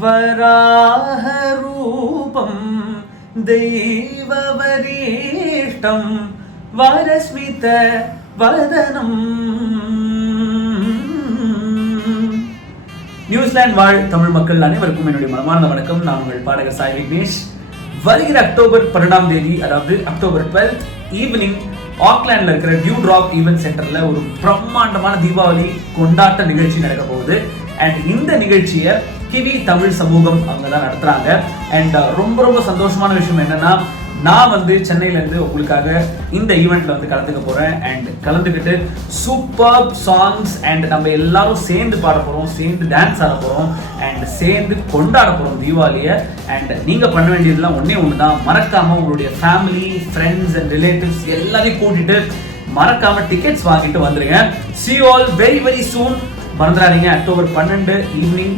வராக ரூபம் தெய்வவரீஷ்டம் வரஸ்மித வதனம். நியூசிலாந்து வாழ் தமிழ் மக்கள் அனைவருக்கும் என்னுடைய மனமார்ந்த வணக்கம். நான் உங்கள் பாடகர் சாய் விக்னேஷ். வருகிற அக்டோபர் 12ஆம் தேதி, அதாவது அக்டோபர் 12 ஈவினிங் ஆக்லாண்ட்ல இருக்கிற டியூ டிராப் ஈவென்ட் சென்டர்ல ஒரு பிரம்மாண்டமான தீபாவளி கொண்டாட்ட நிகழ்ச்சி நடக்க போகுது. அண்ட் இந்த நிகழ்ச்சியை கிவி தமிழ் சமூகம் அவங்க தான் நடத்துறாங்க. அண்ட் ரொம்ப சந்தோஷமான விஷயம் என்னன்னா, நான் சென்னையில இருந்து உங்களுக்காக இந்த ஈவெண்ட்ல கலந்துக்க போறேன். அண்ட் கலந்துக்கிட்டு சூப்பர் சாங்ஸ் அண்ட் நம்ம எல்லாரும் சேர்ந்து பாட போறோம், சேர்ந்து டான்ஸ் ஆட போறோம் அண்ட் சேர்ந்து கொண்டாட போறோம் தீபாவளியை. அண்ட் நீங்க பண்ண வேண்டியதுலாம் ஒண்ணே ஒண்ணுதான், மறக்காம உங்களுடைய ஃபேமிலி, ஃப்ரெண்ட்ஸ் அண்ட் ரிலேட்டிவ்ஸ் எல்லாரையும் கூட்டிட்டு மறக்காம டிக்கெட்ஸ் வாங்கிட்டு வந்துருங்க. See you all very soon. மறந்துடாதீங்க, அக்டோபர் 12 ஈவினிங்